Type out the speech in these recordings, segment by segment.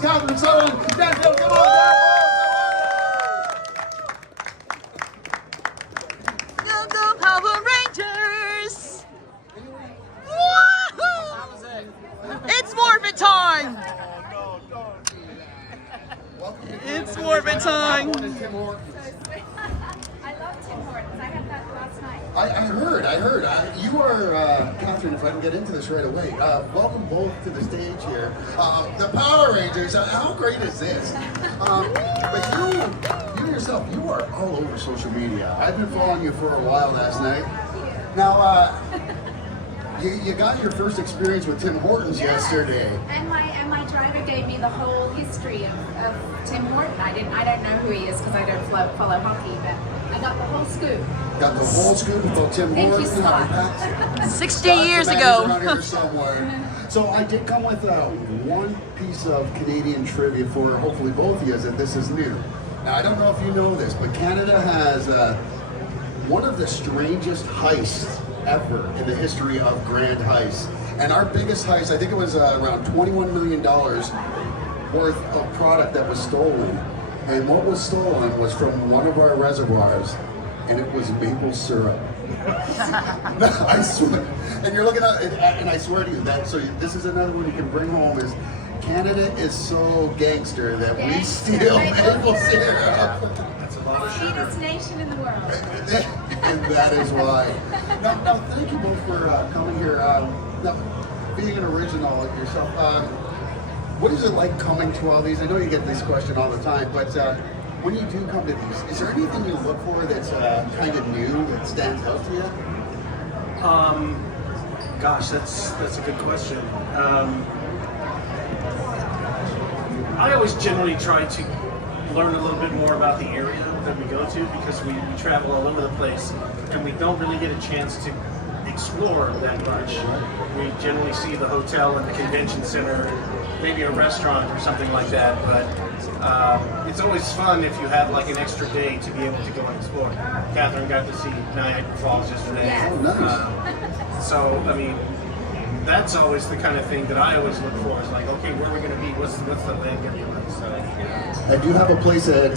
Proudest, Catherine, Sutherland, Longtendo, come on down. Go Power Rangers! Woohoo! It's Morphing time! It's Morphing time! I love Tim Hortons. I had that last night. I heard. You are, Catherine, if I can get into this right away, welcome both to the stage here. The Power Rangers, how great is this? But you yourself, you are all over social media. I've been following you for a while last night. Now, you got your first experience with Tim Hortons yesterday. And my driver gave me the whole history of Tim Horton. I don't know who he is because I don't follow hockey, but I got the whole scoop. Got the whole scoop about Tim Thank Hortons. you, Scott. 60 years ago. Around here somewhere. So I did come with one piece of Canadian trivia for hopefully both of you, that this is new. Now I don't know if you know this, but Canada has one of the strangest heists ever in the history of grand heists. And our biggest heist, I think it was around $21 million worth of product that was stolen. And what was stolen was from one of our reservoirs, and it was maple syrup. No, I swear. And you're looking at it, and I swear to you, this is another one you can bring home is Canada is so gangster that we steal maple syrup. That's a lot of sugar. Sweetest nation in the world. And that is why. Now, thank you both for coming here. Now, being an original like yourself, what is it like coming to all these? I know you get this question all the time, but when you do come to these, is there anything you look for that's kind of new that stands out to you? Gosh, that's a good question. I always generally try to learn a little bit more about the area that we go to because we travel all over the place and we don't really get a chance to explore that much. We generally see the hotel and the convention center, maybe a restaurant or something like that, but it's always fun if you have like an extra day to be able to go and explore. Catherine got to see Niagara Falls yesterday. Yes. Oh, nice. So, I mean, that's always the kind of thing that I always look for. Is like, okay, where are we going to be? What's the land going to be like? So, Do you have a place that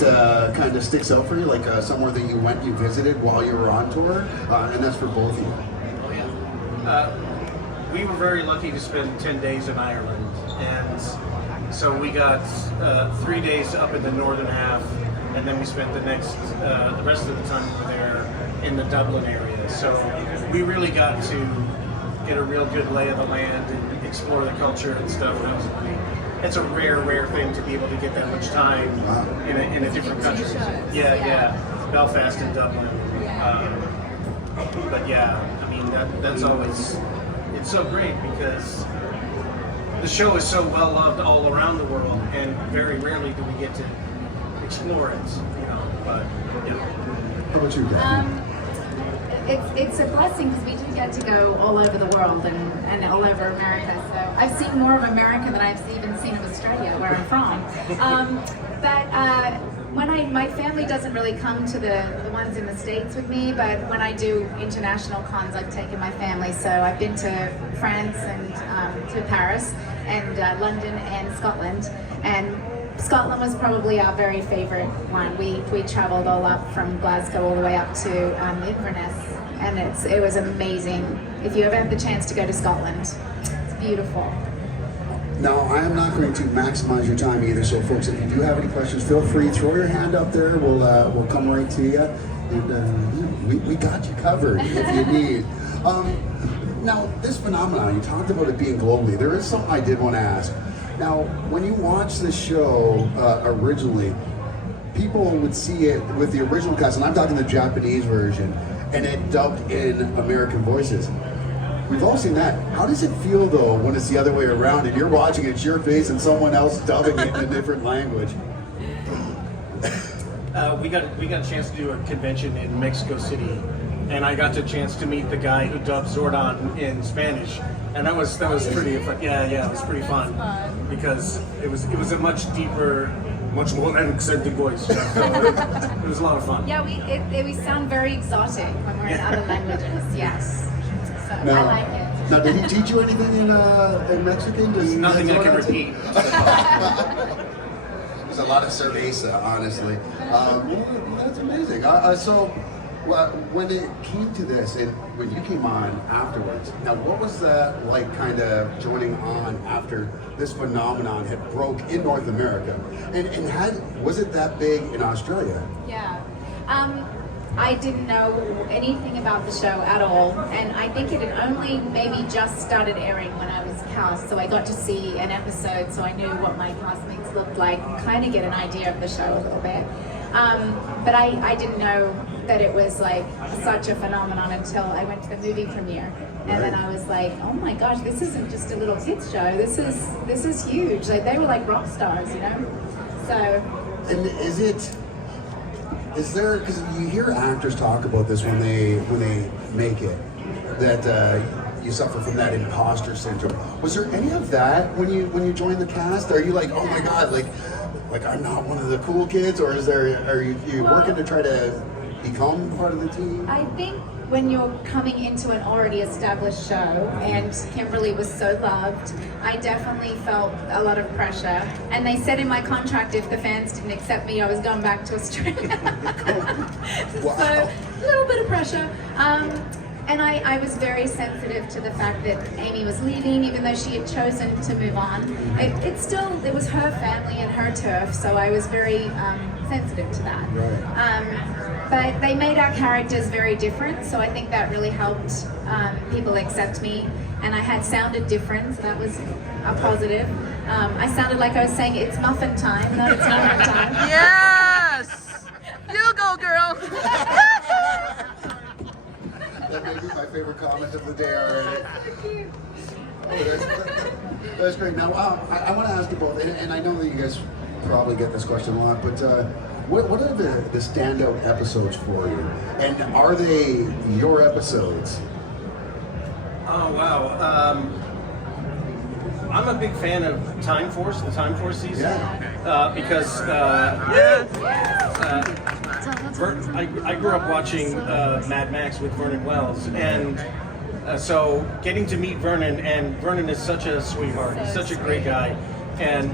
kind of sticks out for you, like somewhere that you visited while you were on tour? And that's for both of you. oh yeah. We were very lucky to spend 10 days in Ireland, and so we got 3 days up in the northern half, and then we spent the rest of the time over there in the Dublin area. So we really got to get a real good lay of the land and explore the culture and stuff. And it's a rare thing to be able to get that much time in a different country. Yeah. Belfast and Dublin. But yeah, I mean that's always, it's so great because the show is so well loved all around the world, and very rarely do we get to explore it. But How about you, Catherine? It's a blessing because we do get to go all over the world and all over America. So I've seen more of America than I've even seen of Australia, where I'm from. When my family doesn't really come to the ones in the States with me, but when I do international cons, I've taken my family. So I've been to France and to Paris and London and Scotland. And Scotland was probably our very favorite one. We traveled all up from Glasgow all the way up to Inverness, and it was amazing. If you ever have the chance to go to Scotland, it's beautiful. Now, I am not going to maximize your time either, so folks, if you do have any questions, feel free, throw your hand up there, we'll come right to you, and we got you covered if you need. Now, this phenomenon, you talked about it being globally, there is something I did want to ask. Now, when you watch this show originally, people would see it with the original cast, and I'm talking the Japanese version, and it dubbed in American voices. We've all seen that. How does it feel, though, when it's the other way around, and you're watching it's your face and someone else dubbing it in a different language? we got a chance to do a convention in Mexico City, and I got the chance to meet the guy who dubbed Zordon in Spanish, and that was pretty fun. Yeah, it was pretty fun because it was a much deeper, much more accented voice. So it was a lot of fun. Yeah, we sound very exotic when we're in other languages. Yes, so I Now, like it. now, did he teach you anything in Mexican? Nothing I can repeat. There's a lot of cerveza, honestly. That's amazing. When it came to this, and when you came on afterwards, now what was that like, kind of joining on after this phenomenon had broke in North America? And was it that big in Australia? Yeah. I didn't know anything about the show at all, and I think it had only maybe just started airing when I was cast, so I got to see an episode, so I knew what my castmates looked like, and kind of get an idea of the show a little bit. But I didn't know that it was like such a phenomenon until I went to the movie premiere, and then I was like, oh my gosh, this isn't just a little kids show. This is huge. Like, they were like rock stars, you know. So. And is there, because you hear actors talk about this when they make it, that you suffer from that imposter syndrome. Was there any of that when you joined the cast? Are you like, oh my god, like I'm not one of the cool kids, or are you working to try to become part of the team? I think when you're coming into an already established show, and Kimberly was so loved, I definitely felt a lot of pressure. And they said in my contract, if the fans didn't accept me, I was going back to Australia. Wow. So a little bit of pressure. And I was very sensitive to the fact that Amy was leaving, even though she had chosen to move on. It was her family and her turf, so I was very sensitive to that. Right. But they made our characters very different, so I think that really helped people accept me. And I had sounded different, so that was a positive. I sounded like I was saying, it's muffin time, not it's muffin time. Yes! You go, girl! That may be my favorite comment of the day already. Oh, that's great. Now, I want to ask you both, and I know that you guys probably get this question a lot, but what are the standout episodes for you? And are they your episodes? Oh, wow. I'm a big fan of Time Force, the Time Force season, because I grew up watching Mad Max with Vernon Wells, and so getting to meet Vernon, and Vernon is such a sweetheart, he's such a great guy.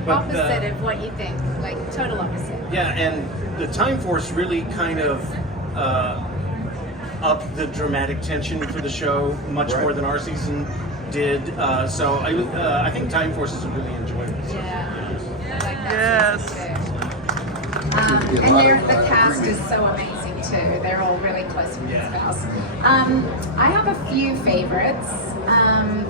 Opposite of what you think, like total opposite. Yeah, and the Time Force really kind of upped the dramatic tension for the show much more than our season did. So I think Time Force is really enjoyable. Yeah, I like that. Yes. And the cast is so amazing too. They're all really close with this spouse. I have a few favorites,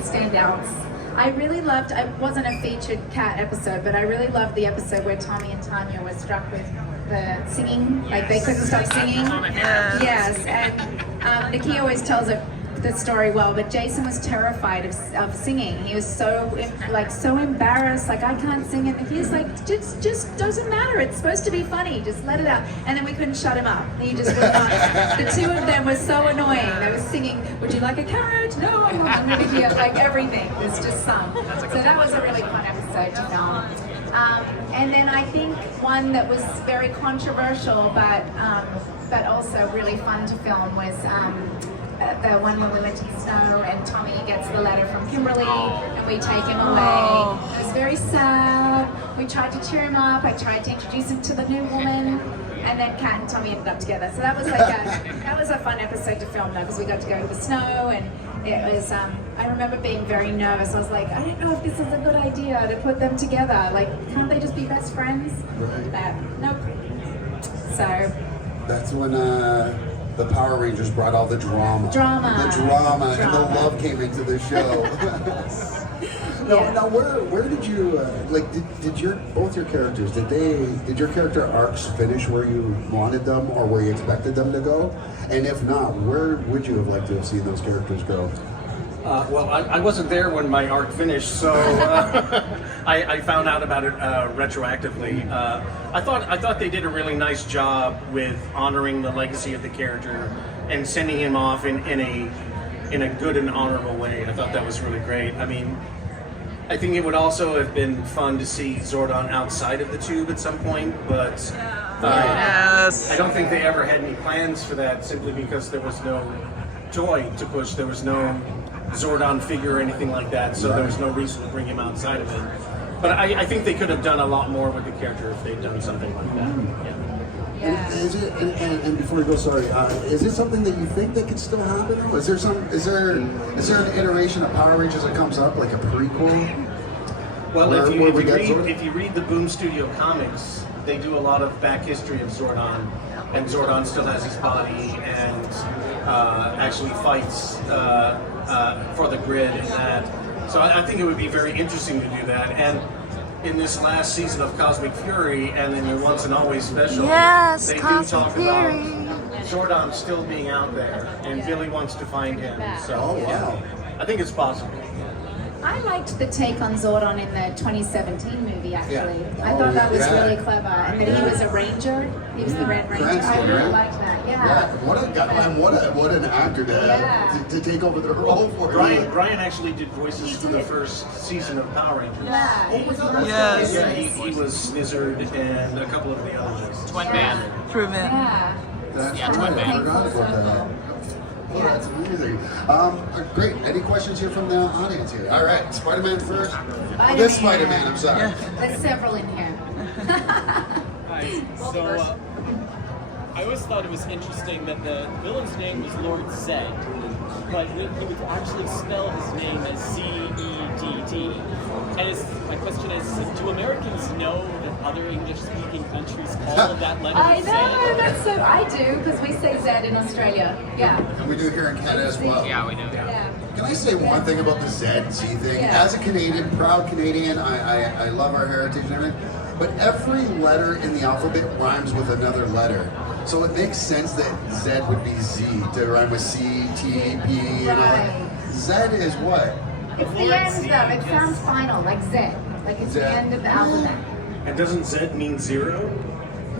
standouts. I really loved, it wasn't a featured cat episode, but I really loved the episode where Tommy and Tanya were struck with the singing, like they couldn't stop singing. Yes, and Nikki always tells the story well, but Jason was terrified of singing. He was so embarrassed, like, I can't sing, and he's like, just doesn't matter, it's supposed to be funny, just let it out. And then we couldn't shut him up. He just would not. The two of them were so annoying. They were singing, would you like a carrot? No, I want one with you. Like, everything was just sung. So that was a really fun episode to film. And then I think one that was very controversial, but also really fun to film was the one when we went to the snow and Tommy gets the letter from Kimberly and we take him away. It was very sad. We tried to cheer him up. I tried to introduce him to the new woman, and then Kat and Tommy ended up together. So that was like that was a fun episode to film though, because we got to go to the snow, and it was. I remember being very nervous. I was like, I don't know if this is a good idea to put them together. Like, can't they just be best friends? Right. But nope. So that's when the Power Rangers brought all the drama. The drama, and the love came into the show. Now, where did you did both your characters? Did your character arcs finish where you wanted them or where you expected them to go? And if not, where would you have liked to have seen those characters go? Well, I wasn't there when my arc finished, so I found out about it retroactively. I thought they did a really nice job with honoring the legacy of the character and sending him off in a good and honorable way. I thought that was really great. I mean, I think it would also have been fun to see Zordon outside of the tube at some point, but I don't think they ever had any plans for that, simply because there was no toy to push. There was no Zordon figure or anything like that, so there was no reason to bring him outside of it. But I think they could have done a lot more with the character if they'd done something like that. Yeah. Yeah. And, is it, and before we go, sorry, is it something that you think that could still happen? Is there an iteration of Power Rangers that comes up, like a prequel? Well, Where we get Zordon? if you read the Boom Studio comics, they do a lot of back history of Zordon, and Zordon still has his body and actually fights for the grid and that. So I think it would be very interesting to do that. And in this last season of Cosmic Fury and in the Once and Always special, Yes, they do Cosmic talk Fury. about Zordon still being out there, and Billy wants to find him. So Oh, wow. yeah, I think it's possible. I liked the take on Zordon in the 2017 movie, actually. Yeah. I thought that was Yeah. really clever. And that he was a ranger. He was the Red Ranger. I Cranston, really right? liked that, Yeah, yeah. what a guy, and what an actor to take over the role for. Brian actually did voices He for the did. first season of Power Rangers. Yeah. Yes. Yeah, he was Snizzard and a couple of the others. Twin Man. True man. Yeah. That's Yeah, right, Twin I Man. forgot about that. Oh, that's amazing. Great. Any questions here from the audience here? All right, Spider-Man first. Oh, this Spider-Man, I'm sorry. Yeah. There's several in here. Hi. So, I always thought it was interesting that the villain's name was Lord Zed, but he would actually spell his name as Z-E-D-D. And my question is, do Americans know that other English-speaking countries call that letter I Zed? know, that's so, I do, because we say Z in Australia. Yeah. And we do here in Canada as well. Yeah, we know. Yeah. Can I say one thing about the Z thing? Yeah. As a Canadian, proud Canadian, I love our heritage and everything, but every letter in the alphabet rhymes with another letter. So it makes sense that Z would be Z to rhyme with C, T, P, and all that. Right. Z is what? It's the end, though. It sounds final, like Z. Like it's Z. the end of the alphabet. And doesn't Z mean zero?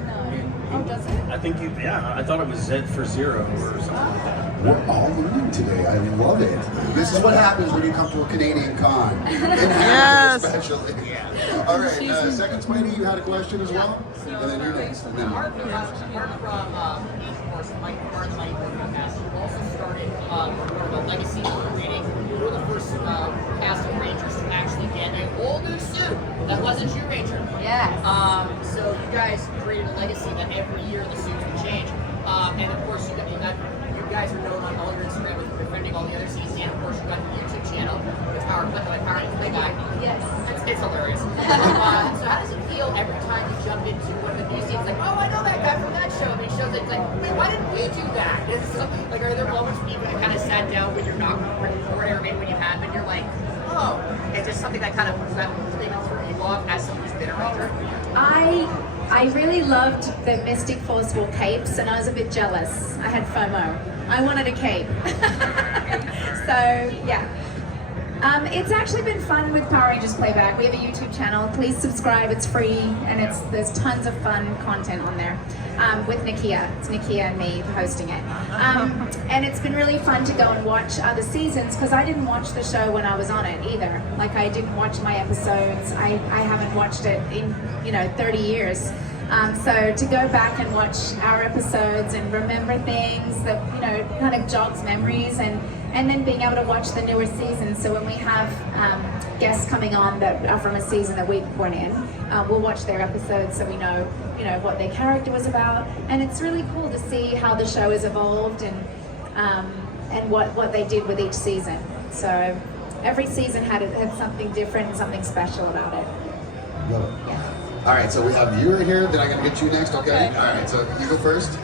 No. Oh, does it? I think I thought it was Z for zero or something like that. We're all learning today. I love it. This is what happens when you come to a Canadian con. In Yes. especially. All right, second Spidey, you had a question as well? And then you're next. And then Apart from of course, Mike Martin, Mike Podcast, you also started more of a legacy creating. You were the first cast of Rangers to actually get an all new suit that wasn't your Ranger. Yes. So you guys created a legacy that every year the suits would change. And of course, you guys are known on all your Instagram with defending all the other seasons. And of course, you got the YouTube channel with Power Play. Yes. It's hilarious. So how does it feel every time you jump into one of the new scenes? Like, oh, I know that guy from that show. And he shows it. It's like, wait, why didn't we do that? It's like, are there moments when you kind of sat down when you're not recording, or maybe when you have, and you're like, oh, it's just something that kind of maybe threw you off as someone who's been a Ranger? I really loved the Mystic Force wore capes, and I was a bit jealous. I had FOMO. I wanted a cape. So, yeah. It's actually been fun with Power Rangers Playback. We have a YouTube channel. Please subscribe. It's free, and there's tons of fun content on there with Nakia. It's Nakia and me hosting it. And it's been really fun to go and watch other seasons, because I didn't watch the show when I was on it either. Like, I didn't watch my episodes. I haven't watched it in 30 years. So to go back and watch our episodes and remember things that kind of jogs memories, and then being able to watch the newer seasons. So when we have guests coming on that are from a season that we weren't in, we'll watch their episodes so we know what their character was about. And it's really cool to see how the show has evolved and what they did with each season. So every season had something different and something special about it. love it. Yeah. All right, so we have you here, then I'm going to get you next, okay? All right, so you go first.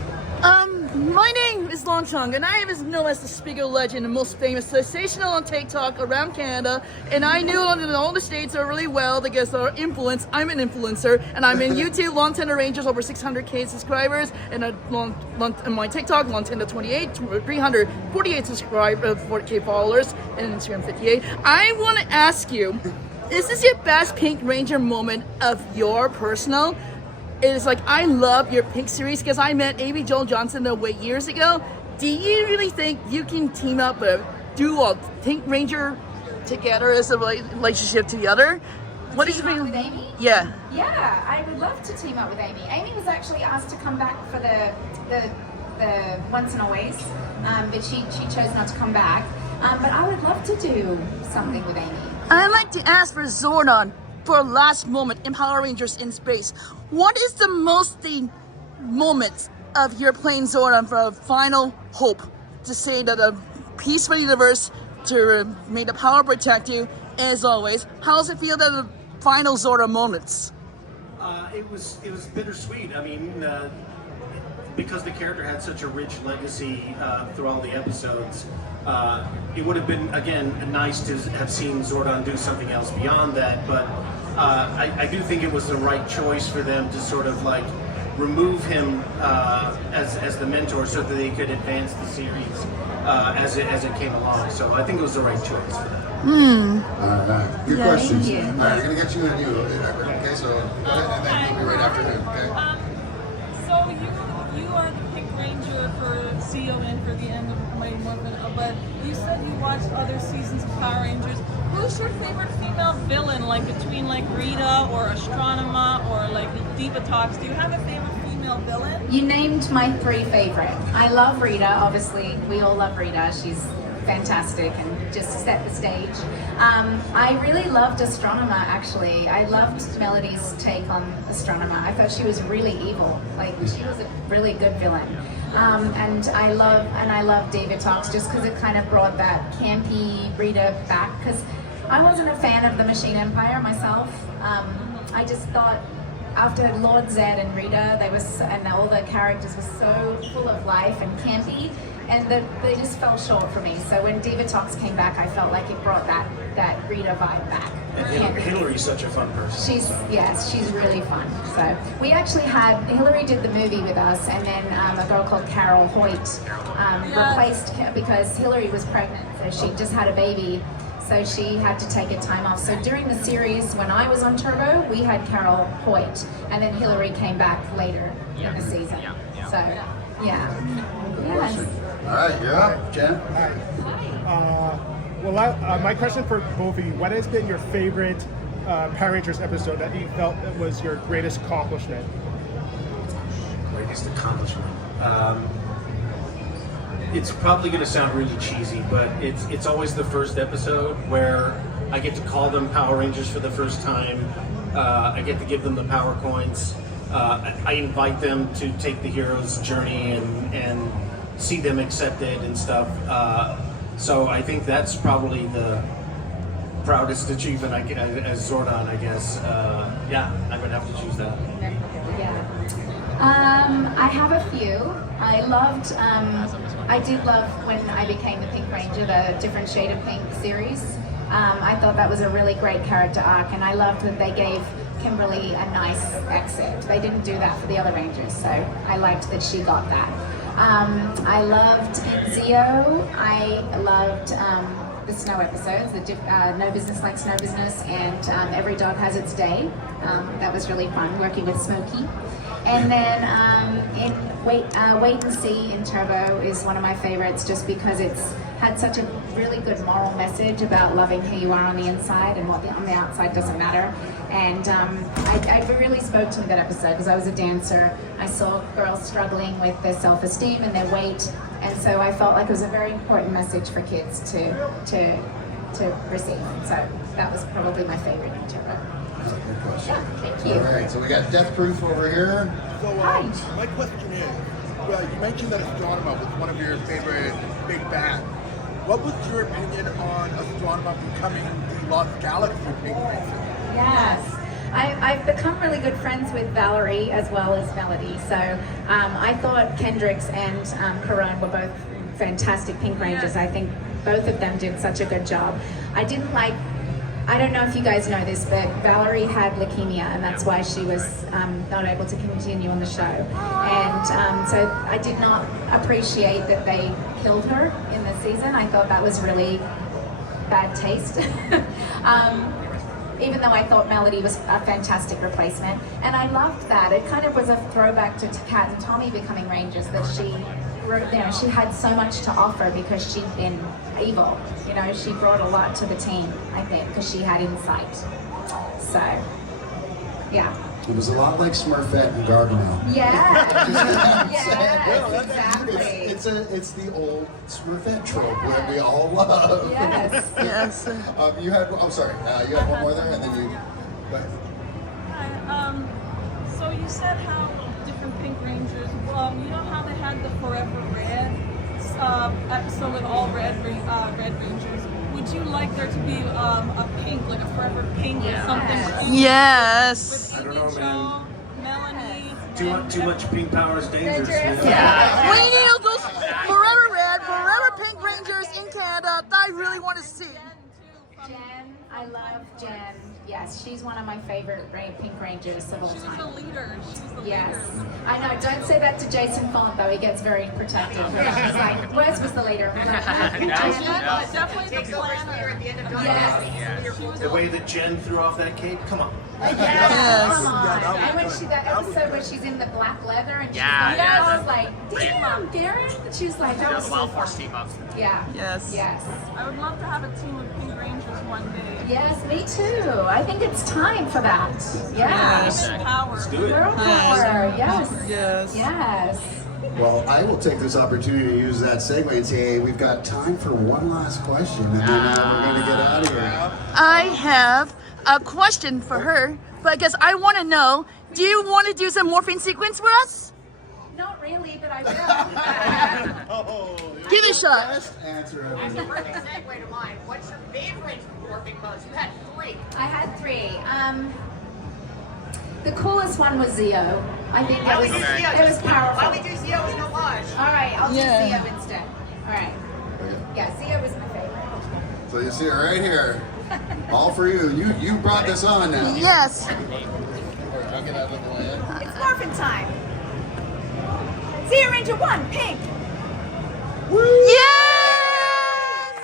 My name is Longtendo, and I was known as the speaker legend and most famous sensational on TikTok around Canada. And I knew all the states are really well because of our influence. I'm an influencer, and I'm in YouTube, Longtendo Rangers, over 600K subscribers, and on my TikTok, Longtendo 28, 348 subscribers, 40K followers, and Instagram 58. I want to ask you, is this your best Pink Ranger moment of your personal? It's like, I love your Pink series because I met Amy Joel Johnson years ago. Do you really think you can team up do a Pink Ranger together as a relationship together? What do you think? With Amy? Yeah. Yeah, I would love to team up with Amy. Amy was actually asked to come back for the Once and Always, but she chose not to come back. But I would love to do something with Amy. I'd like to ask for Zordon. for a last moment in Power Rangers in Space, what is the most moment of your playing Zordon for a final hope to say that a peaceful universe to may the power protect you as always? How does it feel that the final Zordon moments? It was bittersweet. I mean, because the character had such a rich legacy through all the episodes, it would have been, again, nice to have seen Zordon do something else beyond that, but I do think it was the right choice for them to sort of like remove him as the mentor so that they could advance the series as it came along. So I think it was the right choice for them. All right, good questions. you. All right, we're gonna get you and you. Okay, so go ahead, and then we'll be right after him. Okay. So you are the Pink Ranger for CON for the end of Mighty Morphin, but you said you watched other seasons of Power Rangers. Who's your favorite female villain, like between like Rita or Astronema or like Divatox? Do you have a favorite female villain? You named my 3 favorite. I love Rita, obviously. We all love Rita. She's fantastic and just set the stage. I really loved Astronema, actually. I loved Melody's take on Astronema. I thought she was really evil. Like, she was a really good villain. And I love Divatox just because it kind of brought that campy Rita back, because I wasn't a fan of the Machine Empire myself. I just thought after Lord Zed and Rita, and all the characters were so full of life and campy, and they just fell short for me. So when Divatox came back, I felt like it brought that Rita vibe back. And Hillary's such a fun person. She's really fun. So we actually had, Hillary did the movie with us, and then a girl called Carol Hoyt replaced her because Hillary was pregnant, so she just had a baby. So she had to take a time off. So during the series, when I was on Turbo, we had Carol Hoyt, and then Hillary came back later in the season. So, yeah. Yes. All right, you're up, Jen. My question for both of you: what has been your favorite Power Rangers episode that you felt that was your greatest accomplishment? Greatest accomplishment. It's probably going to sound really cheesy, but it's always the first episode where I get to call them Power Rangers for the first time. I get to give them the power coins. I invite them to take the hero's journey and see them accepted and stuff. So I think that's probably the proudest achievement as Zordon, I guess. I would have to choose that. I have a few. I did love when I became the Pink Ranger, the Different Shade of Pink series. I thought that was a really great character arc, and I loved that they gave Kimberly a nice exit. They didn't do that for the other Rangers, so I liked that she got that. I loved Zio. I loved the snow episodes, No Business Like Snow Business, and Every Dog Has Its Day. That was really fun, working with Smokey. And then in Wait and See in Turbo is one of my favorites, just because it's had such a really good moral message about loving who you are on the inside, and what on the outside doesn't matter. And I really spoke to me that episode because I was a dancer. I saw girls struggling with their self-esteem and their weight, and so I felt like it was a very important message for kids to receive. So that was probably my favorite in Turbo. Good question. Yeah, thank you. All right, so we got Death Proof over here. So, Hi. my question is, you mentioned that Astronema was one of your favorite big bads. What was your opinion on Astronema becoming the Lost Galaxy Pink Ranger? Yes. I've become really good friends with Valerie as well as Melody. So I thought Kendricks and Corone were both fantastic Pink Rangers. I think both of them did such a good job. I don't know if you guys know this, but Valerie had leukemia, and that's why she was not able to continue on the show. And so I did not appreciate that they killed her in the season. I thought that was really bad taste. Even though I thought Melody was a fantastic replacement. And I loved that. It kind of was a throwback to Kat and Tommy becoming Rangers, that she had so much to offer because she'd been evil. She brought a lot to the team, I think, because she had insight. So, yeah. It was a lot like Smurfette and Gargamel. Yeah. Exactly. It's the old Smurfette trope that we all love. Yes. Yes. You had one more there, and then you. But Hi. So you said how different Pink Rangers. You know how they had the Forever Red episode with all Red Rangers. Would you like there to be a pink, like a Forever Pink or something? Yes. With I don't know, Amy man. Jo, Melanie. Too much pink power is dangerous. Dangerous. We need those Forever Red, Forever Pink Rangers in Canada. I really want to see. Jen, I love Jen. Yes, she's one of my favorite Pink Rangers of all She's the time. leader. She's the Yes, leader. I know. Don't say that to Jason Font though. He gets very protective. He's like, "Where's was the leader?" I'm like, Definitely the Takes over here planner. at the end of Yes. The way that Jen threw off that cape, come on. Yes. Come on. that And when was she good. that That was episode where good. she's in the black leather and she's Yeah, like, yeah, I was like, "Damn, Garrett!" She's like, "That The was so Wild fun." Force team ups. Yeah. Yes. Yes. I would love to have a team of Pink Rangers one day. Yes, me too. I think it's time for that. Yeah. Yes. Power. Do it. Girl power. Yes. Yes. Yes. well, I will take this opportunity to use that segue and say, hey, we've got time for one last question, and then we're going to get out of here. I have a question for her, but I guess I want to know, do you want to do some morphing sequence for us? Not really, but I will. Give it a shot. Best answer ever. That's a perfect segue to mine. What's your favorite morphing pose? You had 3. I had 3. The coolest one was Zio. I think Why it don't we was, do Zio? it was powerful. Why don't we do Zio as an homage? All right, I'll Yeah. do Zio instead. All right. Yeah, Zio was my favorite. So you see it right here. All for you. You brought this on now. Yes. It's morphin' time. Zio Ranger 1, pink. Yes!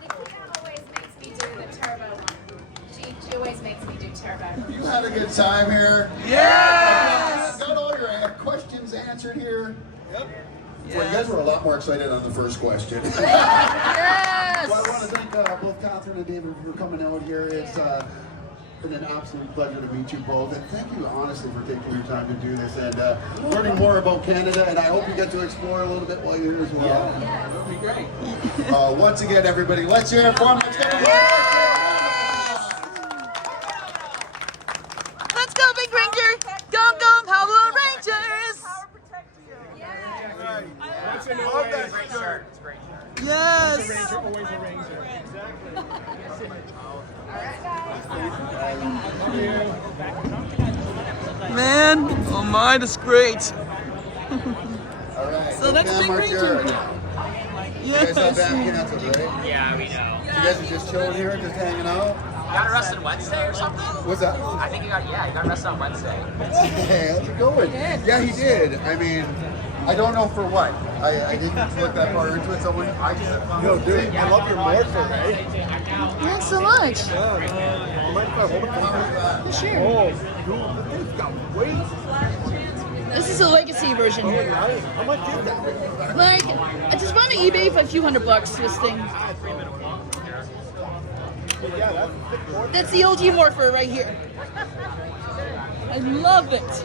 Nikita always makes me do the turbo one. She always makes me do turbo. You had a good time here. Yes! Got all your questions answered here. Yep. Well, you guys were a lot more excited on the first question. Yes! Well, I want to thank both Catherine and David for coming out here. It's been an absolute pleasure to meet you both, and thank you honestly for taking your time to do this and learning more about Canada. And I hope you get to explore a little bit while you're here as well. Yes. That'd be great. Once again, everybody, let's hear it for them. Let's go. Let's go, Big Ranger! Gum Gum Power Rangers! Once in a Love way, that Great shirt. shirt. It's a great shirt. Yes! ranger, always a ranger. Man, oh my, that's great. All right. So that's Big Mark Ranger. Jarrett. You guys have Yes. bad canceled, right? Yeah, we know. You guys are just chilling here, just hanging out? You got arrested Wednesday or something? What's that? I think he got arrested on Wednesday. Hey, how's it going? Yeah, he did. I mean, I don't know for what. I didn't look that far into it. Someone, I just. Yo, dude, I love your morpher, right? Thanks so much. You mind if I hold it for you? Sure. Oh, dude, this thing's got weight. This is a legacy version. Nice. How much is that? Like, I just found on eBay for a few $100, this thing. Yeah, that's a thick morpher. That's the OG Morpher right here. I love it.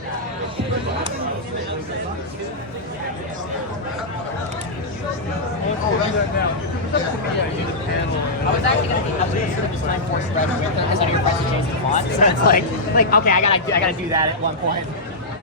I was actually gonna this time force spread with him because I know your friends Jason Font. So it's like okay, I gotta do that at one point.